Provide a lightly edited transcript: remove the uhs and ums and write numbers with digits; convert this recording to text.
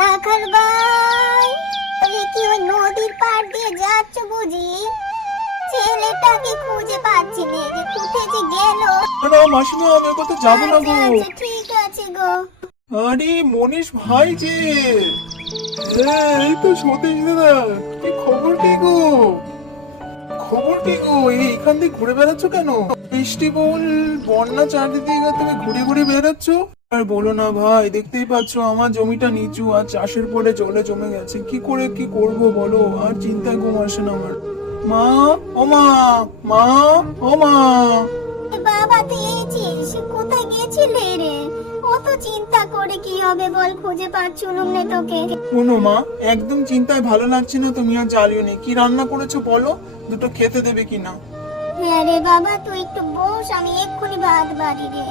রাখাল ভাই, তুমি কি ওই নদীর পাড় দিয়ে যাচ্ছ বুঝি? ছেলেটাকে খুঁজে পাচ্ছি না, যে কোথায় যে গেল। না মাসিমা, আমি কোথাও যাবো না গো। আচ্ছা, ঠিক আছে গো। আরে মনীষ ভাই যে, এই তো সতীশ দাদা, কি খবর কি গো? খবর কি গো? এইখান দিয়ে ঘুরে বেড়াচ্ছ কেন? বৃষ্টি বল, বন্যা চারিদিকে, তুমি ঘুরে ঘুরে বেড়াচ্ছ। আর বলো না ভাই, দেখতেই পাচ্ছ আমার জমিটা নিচু আর চাষের পরে জলে জমে গেছে। কি করে কি করব বলো, আর চিন্তায় ঘুম আসে না আমার। মা, ও মা, মা, ও মা। বাবা, তুই এসেছিস? কোথায় গেছিলে রে? অত চিন্তা করে কি হবে বল, খুঁজে পাচ্ছুলুম না তোকে। শোনো মা, একদম চিন্তায় ভালো লাগছে না, তুমি আর জ্বালিও নি। কি রান্না করেছো বলো, দুটো খেতে দেবে কিনা? হ্যাঁ রে বাবা, তুই একটু বস, আমি এক্ষুনি ভাত বাড়ি রে।